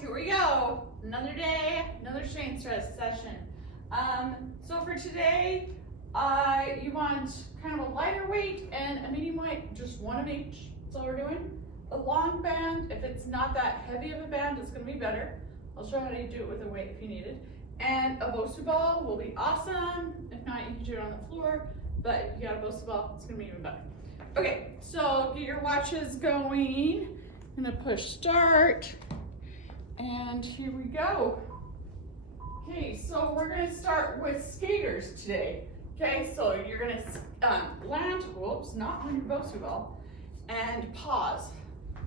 here we go. Another day, another strength stress session. So for today, you want kind of a lighter weight and a medium weight, just one of each. That's all we're doing. A long band, if it's not that heavy of a band, it's gonna be better. I'll show you how to do it with a weight if you need it. And a Bosu ball will be awesome. If not, you can do it on the floor, but if you got a Bosu ball, it's gonna be even better. Okay, so get your watches going. I'm gonna push start, and here we go. Okay, so we're gonna start with skaters today. Okay, so you're gonna land, whoops, not on your Bosu ball, and pause.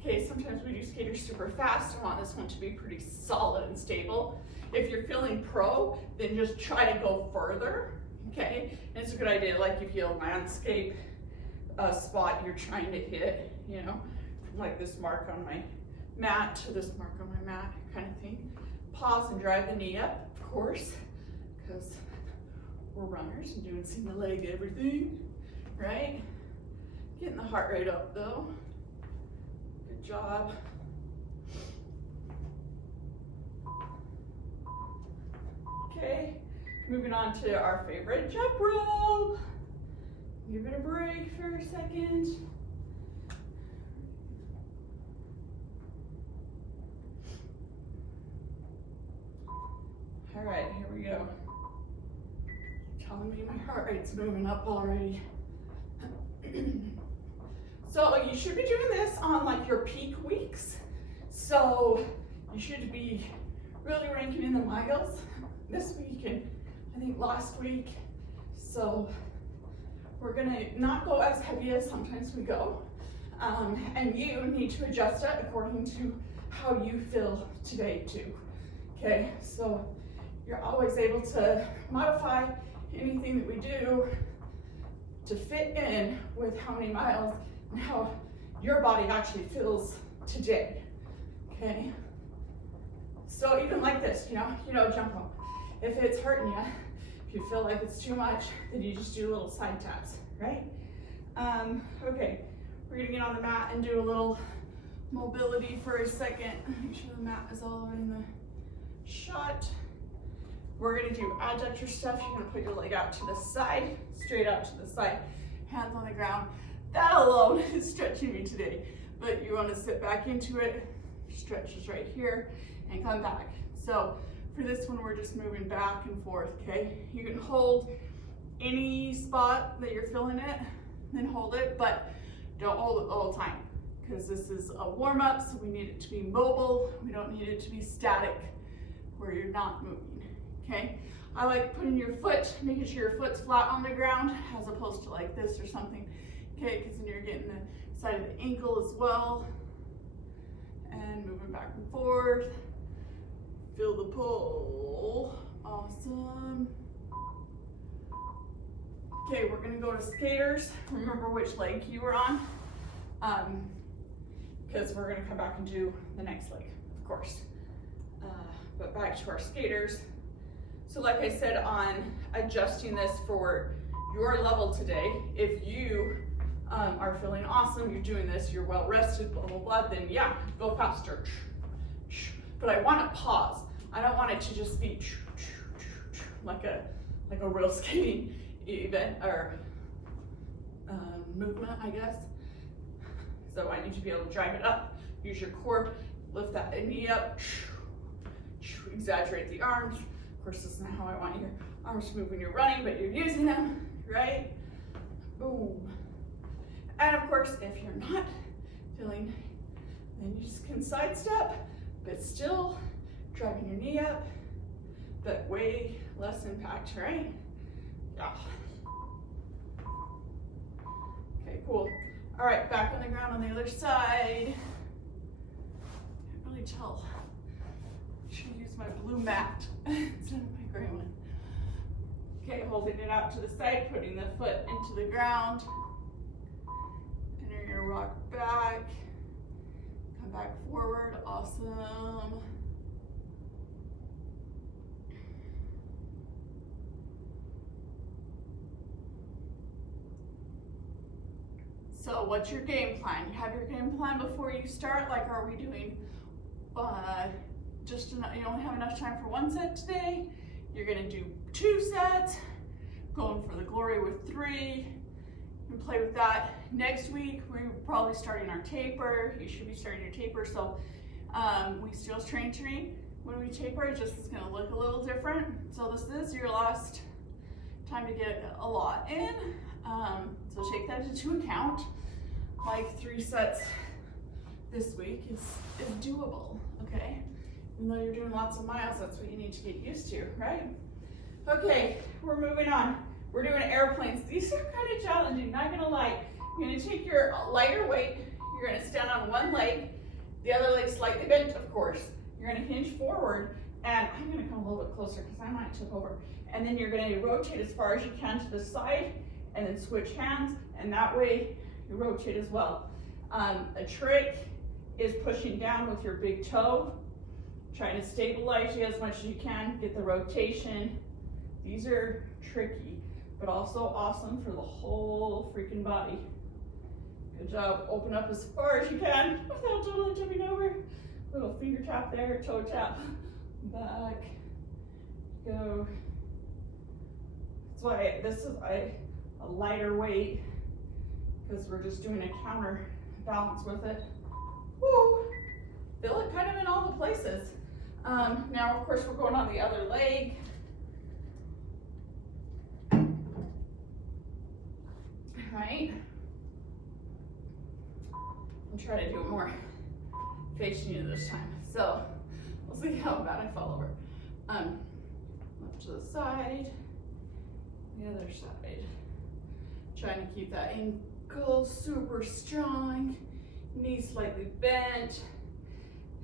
Okay, sometimes we do skaters super fast. I want this one to be pretty solid and stable. If you're feeling pro, then just try to go further, okay? And it's a good idea, like if you landscape a spot you're trying to hit, you know, like this mark on my mat to this mark on my mat kind of thing. Pause and drive the knee up, of course, because we're runners and doing single leg everything, right? Getting the heart rate up though. Good job. Okay, moving on to our favorite jump rope. Give it a break for a second. All right, here we go. Telling me my heart rate's moving up already. So you should be doing this on like your peak weeks. So you should be really ranking in the miles this week and I think last week. So we're gonna not go as heavy as sometimes we go. And you need to adjust it according to how you feel today too. Okay, so you're always able to modify anything that we do to fit in with how many miles and how your body actually feels today, okay? So even like this, you know, jump rope. If it's hurting you, if you feel like it's too much, then you just do little side taps, right? Okay, we're gonna get on the mat and do a little mobility for a second. Make sure the mat is all in the shot. We're gonna do adductor stuff. You're gonna put your leg out to the side, straight out to the side, hands on the ground. That alone is stretching me today, but you wanna sit back into it, stretches right here, and come back. So for this one, we're just moving back and forth, okay? You can hold any spot that you're feeling it, then hold it, but don't hold it the whole time, because this is a warm-up, so we need it to be mobile. We don't need it to be static, where you're not moving, okay? I like putting your foot, making sure your foot's flat on the ground, as opposed to like this or something, okay? Because then you're getting the side of the ankle as well. And moving back and forth. Feel the pull. Awesome. Okay, we're gonna go to skaters. Remember which leg you were on, because we're gonna come back and do the next leg, of course. But back to our skaters. So like I said, on adjusting this for your level today, if you are feeling awesome, you're doing this, you're well rested, blah, blah, blah, then yeah, go faster. But I want to pause. I don't want it to just be like a real skating event or movement, I guess. So I need to be able to drive it up, use your core, lift that knee up, exaggerate the arms. Of course, this is not how I want your arms to move when you're running, but you're using them, right? Boom. And of course, if you're not feeling, then you just can sidestep, but still driving your knee up, but way less impact, right? Yeah. Okay, cool. All right, back on the ground on the other side. Can't really tell. I should use my blue mat instead of my gray one. Okay, holding it out to the side, putting the foot into the ground. And you're gonna rock back, come back forward, awesome. So what's your game plan? You have your game plan before you start? Like, are we doing you only have enough time for 1 set today, you're gonna do 2 sets, going for the glory with 3, and play with that. Next week, we're probably starting our taper. You should be starting your taper. So we still strength train when we taper, it just is gonna look a little different. So this is your last time to get a lot in. So take that into account. Like 3 sets this week is doable, okay? Even though you're doing lots of miles, that's what you need to get used to, right? Okay, we're moving on. We're doing airplanes. These are kind of challenging, not gonna lie. You're gonna take your lighter weight, you're gonna stand on one leg, the other leg slightly bent, of course. You're gonna hinge forward, and I'm gonna come a little bit closer because I might tip over. And then you're gonna rotate as far as you can to the side, and then switch hands, and that way you rotate as well. A trick is pushing down with your big toe, trying to stabilize you as much as you can, get the rotation. These are tricky, but also awesome for the whole freaking body. Good job. Open up as far as you can without totally tipping over. Little finger tap there, toe tap. Back. Go. That's why this is a lighter weight, because we're just doing a counter balance with it. Woo! Feel it kind of in all the places. Now, of course, we're going on the other leg. Right? I'll try to do it more facing you this time. So we'll see how bad I fall over. Left to the side, the other side. Trying to keep that ankle super strong, knees slightly bent.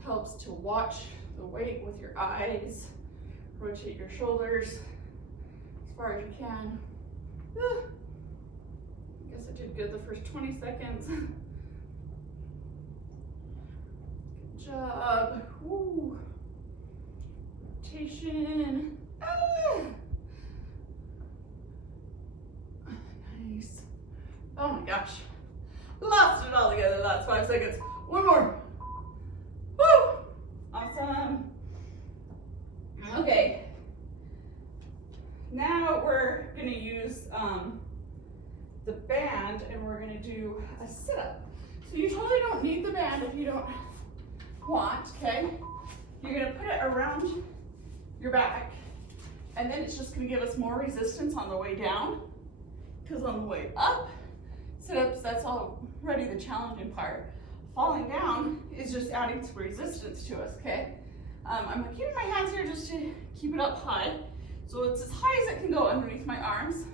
Helps to watch the weight with your eyes. Rotate your shoulders as far as you can. I guess I did good the first 20 seconds. Good job. Woo. Rotation. Ah. Nice. Oh my gosh. Lost it all together the last 5 seconds. One more. Woo! Awesome. Okay. Now we're gonna use the band, and we're gonna do a sit-up. So you totally don't need the band if you don't want, okay? You're gonna put it around your back, and then it's just gonna give us more resistance on the way down, because on the way up, sit-ups, that's already the challenging part. Falling down is just adding some resistance to us, okay? I'm keeping my hands here just to keep it up high. So it's as high as it can go underneath my arms,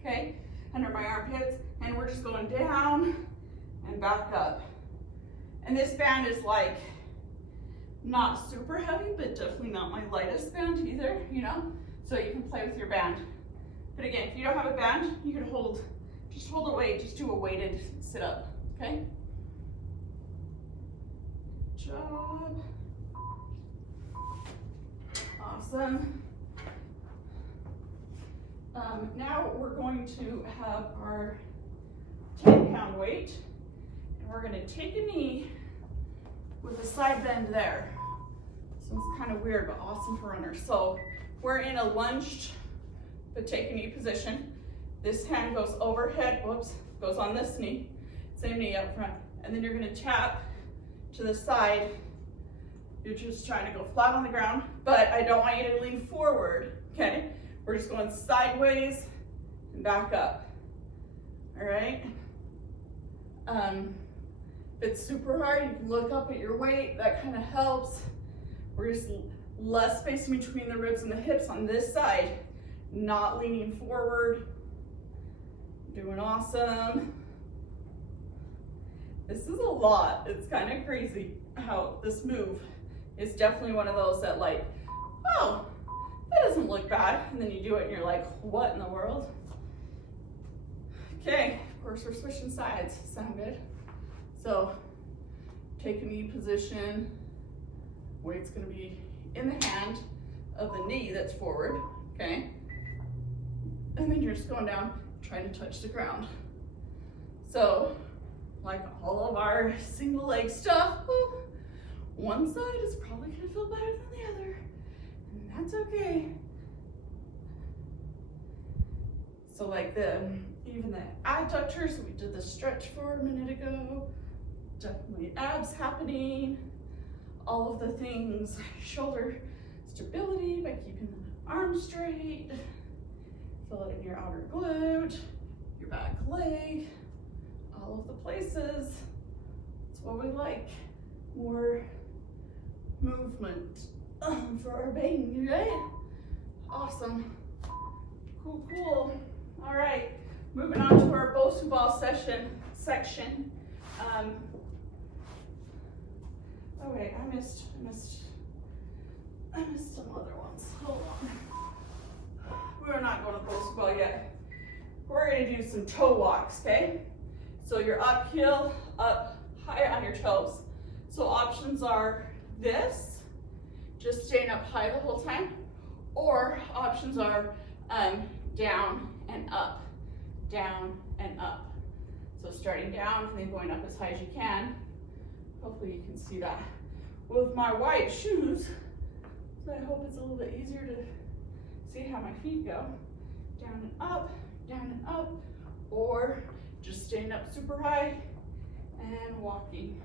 okay? Under my armpits, and we're just going down and back up. And this band is like not super heavy, but definitely not my lightest band either, you know? So you can play with your band. But again, if you don't have a band, you can just hold the weight, just do a weighted sit up, okay? Good job. Awesome. Now we're going to have our 10-pound weight, and we're going to take a knee with a side bend there. So it's kind of weird, but awesome for runners. So we're in a lunged, but take a knee position. This hand goes overhead, whoops, goes on this knee, same knee up front, and then you're going to tap to the side. You're just trying to go flat on the ground, but I don't want you to lean forward, okay? We're just going sideways and back up, all right? If it's super hard, you can look up at your weight, that kind of helps. We're just less space in between the ribs and the hips on this side, not leaning forward. Doing awesome. This is a lot. It's kind of crazy how this move is definitely one of those that like, oh, that doesn't look bad. And then you do it and you're like, what in the world? Okay, of course we're switching sides. Sound good? So take a knee position. Weight's gonna be in the hand of the knee that's forward, okay? And then you're just going down, trying to touch the ground. So, like all of our single leg stuff, One side is probably gonna feel better than the other, and that's okay. So like even the adductors, we did the stretch for a minute ago, definitely abs happening, all of the things, shoulder stability by keeping the arms straight, feel it in your outer glute, your back leg, all of the places. That's what we like, more movement for our baby, right? Awesome, cool. All right, moving on to our Bosu ball section. Oh wait, I missed some other ones. Hold on. We're not going to Bosu ball yet. We're gonna do some toe walks, okay? So you're uphill, up high on your toes. So options are this, just staying up high the whole time, or options are down and up, down and up. So starting down and then going up as high as you can. Hopefully you can see that with my white shoes. So I hope it's a little bit easier to see how my feet go. Down and up, or just staying up super high and walking.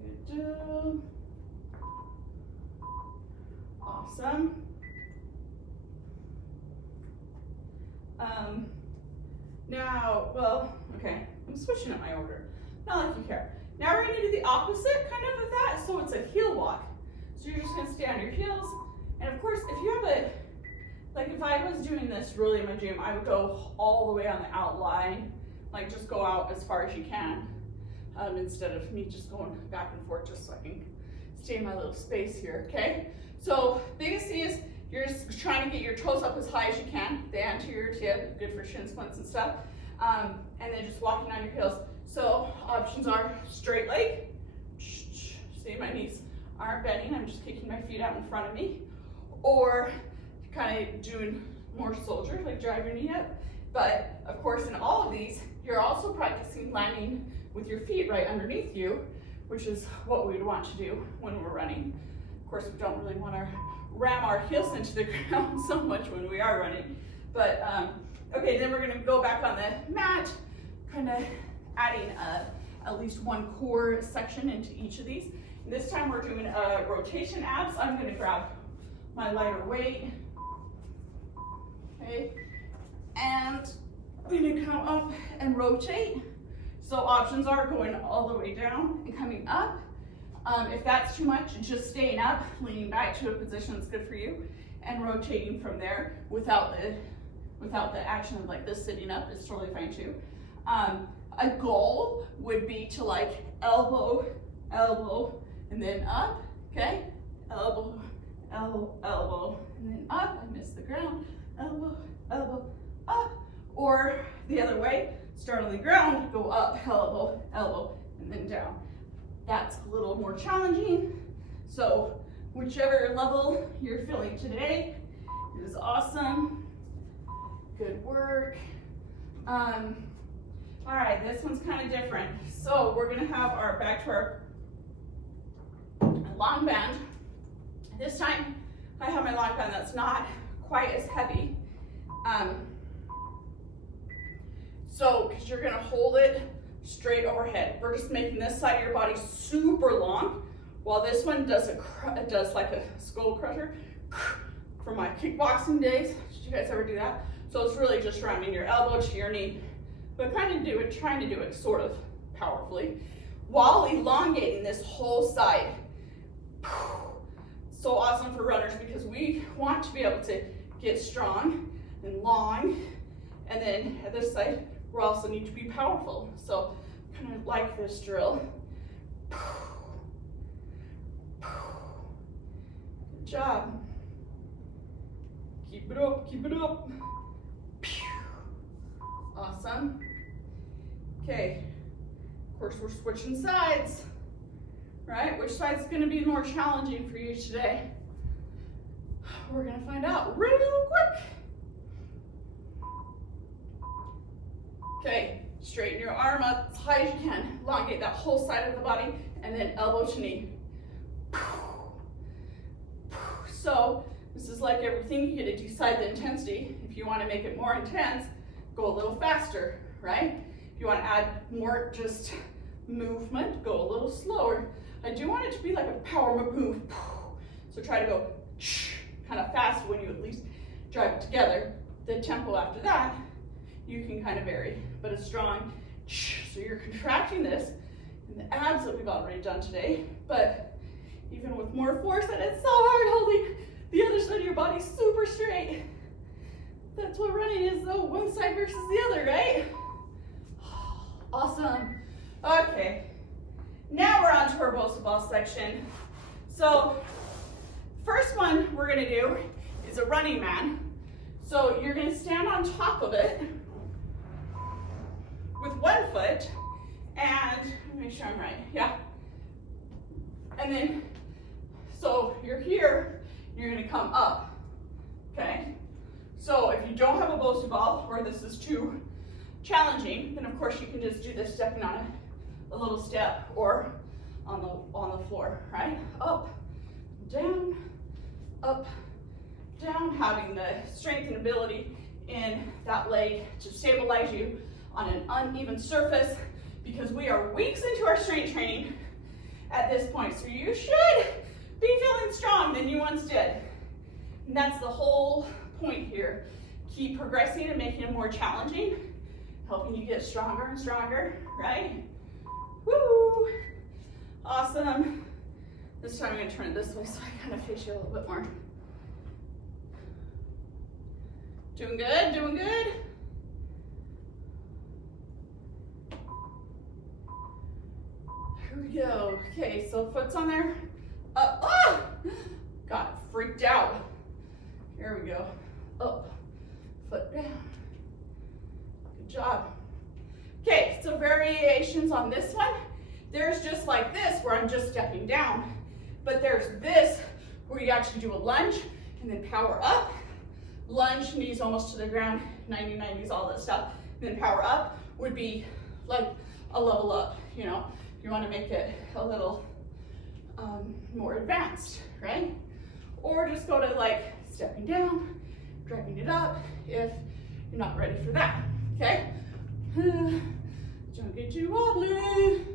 Good job. Awesome. Okay, I'm switching up my order. Not like you care. Now we're gonna do the opposite kind of that, so it's a heel walk. So you're just gonna stay on your heels, and of course, if you have like if I was doing this really in my gym, I would go all the way on the outline, like just go out as far as you can, instead of me just going back and forth just so I can stay in my little space here, okay? So biggest thing is you're just trying to get your toes up as high as you can, the anterior tip, good for shin splints and stuff, and then just walking on your heels. So options are straight leg, see my knees aren't bending, I'm just kicking my feet out in front of me, or kind of doing more soldier, like drive your knee up. But of course in all of these, you're also practicing landing with your feet right underneath you, which is what we would want to do when we're running. Of course, we don't really want to ram our heels into the ground so much when we are running. But okay, then we're gonna go back on the mat, kind of adding at least one core section into each of these. And this time we're doing rotation abs. I'm gonna grab my lighter weight, okay? And I'm gonna come up and rotate. So options are going all the way down and coming up. If that's too much, just staying up, leaning back to a position that's good for you, and rotating from there without the action of like this sitting up is totally fine too. A goal would be to like elbow, and then up, okay? Elbow, and then up. I missed the ground. Elbow, up. Or the other way, start on the ground, go up, elbow, and then down. That's a little more challenging. So whichever level you're feeling today is awesome. Good work. All right, this one's kind of different. So we're gonna have our back to our long band. This time I have my long band that's not quite as heavy. So, because you're gonna hold it straight overhead. We're just making this side of your body super long, while this one does like a skull crusher from my kickboxing days. Did you guys ever do that? So it's really just ramming your elbow to your knee, but trying to do it sort of powerfully, while elongating this whole side. So awesome for runners because we want to be able to get strong and long, and then at this side, we also need to be powerful. So kind of like this drill. Good job. Keep it up. Awesome. Okay, of course we're switching sides, right? Which side's gonna be more challenging for you today? We're gonna find out real quick. Okay, Straighten your arm up as high as you can. Elongate that whole side of the body, and then elbow to knee. So this is like everything, you get to decide the intensity. If you want to make it more intense, go a little faster, right? If you want to add more just movement, go a little slower. I do want it to be like a power move. So try to go kind of fast when you at least drive it together. The tempo after that, you can kind of vary, but a strong, so you're contracting this in the abs that we've already done today, but even with more force, and it's so hard holding the other side of your body super straight. That's what running is though, one side versus the other, right? Awesome. Okay, now we're on to our Bosu ball section. So first one we're gonna do is a running man. So you're gonna stand on top of it with one foot, and let me make sure I'm right, yeah. And then, so you're here, you're gonna come up, okay? So if you don't have a Bosu ball, or this is too challenging, then of course you can just do this stepping on a little step, or on the floor, right? Up, down, having the strength and ability in that leg to stabilize you on an uneven surface, because we are weeks into our strength training at this point. So you should be feeling strong than you once did. And that's the whole point here. Keep progressing and making it more challenging, helping you get stronger and stronger, right? Woo! Awesome. This time I'm gonna turn it this way so I kind of face you a little bit more. Doing good, doing good. Here we go. Okay, so foot's on there. Up, ah! Got freaked out. Here we go. Up, foot down. Good job. Okay, so variations on this one. There's just like this where I'm just stepping down, but there's this where you actually do a lunge and then power up. Lunge, knees almost to the ground, 90-90s, all that stuff. And then power up would be like a level up, you know. You want to make it a little more advanced, right? Or just go to like stepping down, driving it up if you're not ready for that, okay? Don't get too wobbly.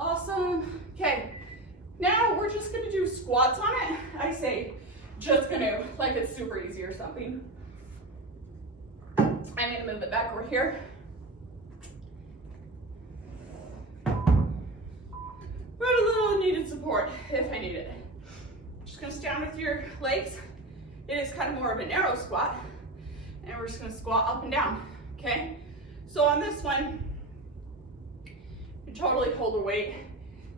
Awesome. Okay, now we're just gonna do squats on it. I say just gonna, like it's super easy or something. I'm gonna move it back over here. But a little needed support if I need it. Just gonna stand with your legs. It is kind of more of a narrow squat, and we're just gonna squat up and down, okay? So on this one, you totally hold the weight,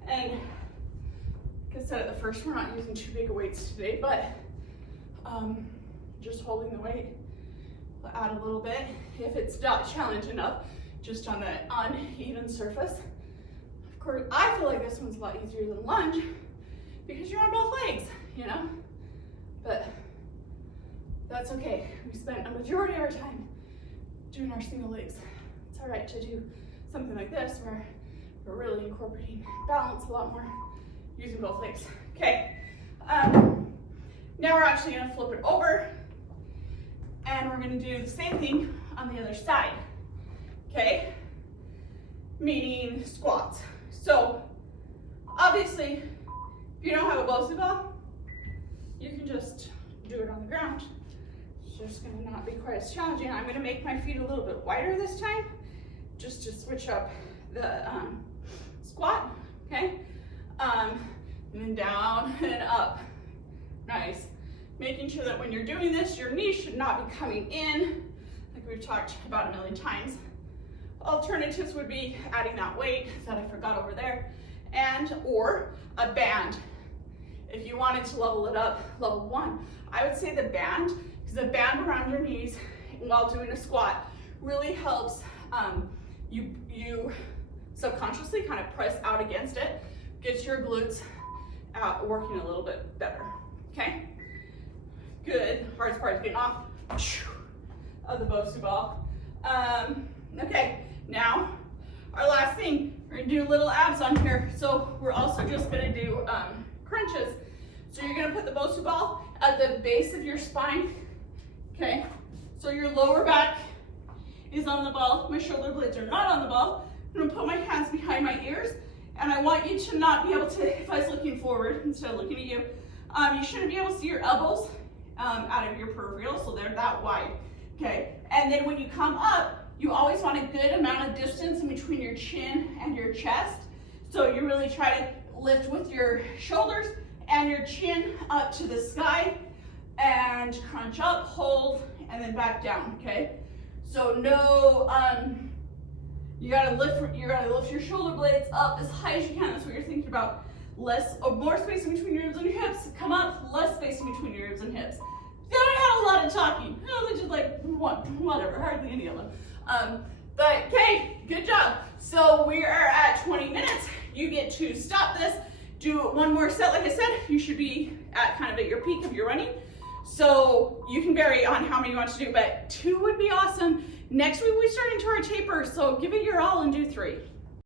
and like I said at the first, we're not using too big of weights today, but just holding the weight. We'll add a little bit if it's not challenge enough, just on the uneven surface. Of course, I feel like this one's a lot easier than lunge because you're on both legs, you know, but that's okay. We spent a majority of our time doing our single legs. It's all right to do something like this where we're really incorporating balance a lot more using both legs. Okay, now we're actually gonna flip it over and we're gonna do the same thing on the other side, okay? Meaning squats. So obviously, if you don't have a Bosu ball, you can just do it on the ground. It's just gonna not be quite as challenging. I'm gonna make my feet a little bit wider this time, just to switch up the squat, okay? And then down and up. Nice. Making sure that when you're doing this, your knees should not be coming in, like we've talked about a million times. Alternatives would be adding that weight that I forgot over there, and or a band. If you wanted to level it up, level 1, I would say the band, because the band around your knees while doing a squat really helps you subconsciously kind of press out against it, gets your glutes out working a little bit better, okay? Good, hardest part is getting off of the Bosu ball. Okay, Now, our last thing, we're gonna do little abs on here. So we're also just gonna do crunches. So you're gonna put the Bosu ball at the base of your spine, okay? So your lower back is on the ball, my shoulder blades are not on the ball. I'm gonna put my hands behind my ears, and I want you to not be able to, if I was looking forward instead of looking at you, you shouldn't be able to see your elbows out of your peripheral, so they're that wide, okay? And then when you come up, you always want a good amount of distance in between your chin and your chest. So you really try to lift with your shoulders and your chin up to the sky and crunch up, hold, and then back down, okay? So no, you gotta lift your shoulder blades up as high as you can. That's what you're thinking about. More space in between your ribs and your hips. Come up, less space in between your ribs and hips. Then I had a lot of talking. No, just like whatever, hardly any of them. But okay, good job. So we are at 20 minutes. You get to stop this, do one more set. Like I said, you should be at kind of at your peak of your running. So you can vary on how many you want to do, but 2 would be awesome. Next week we start into our taper, so give it your all and do 3.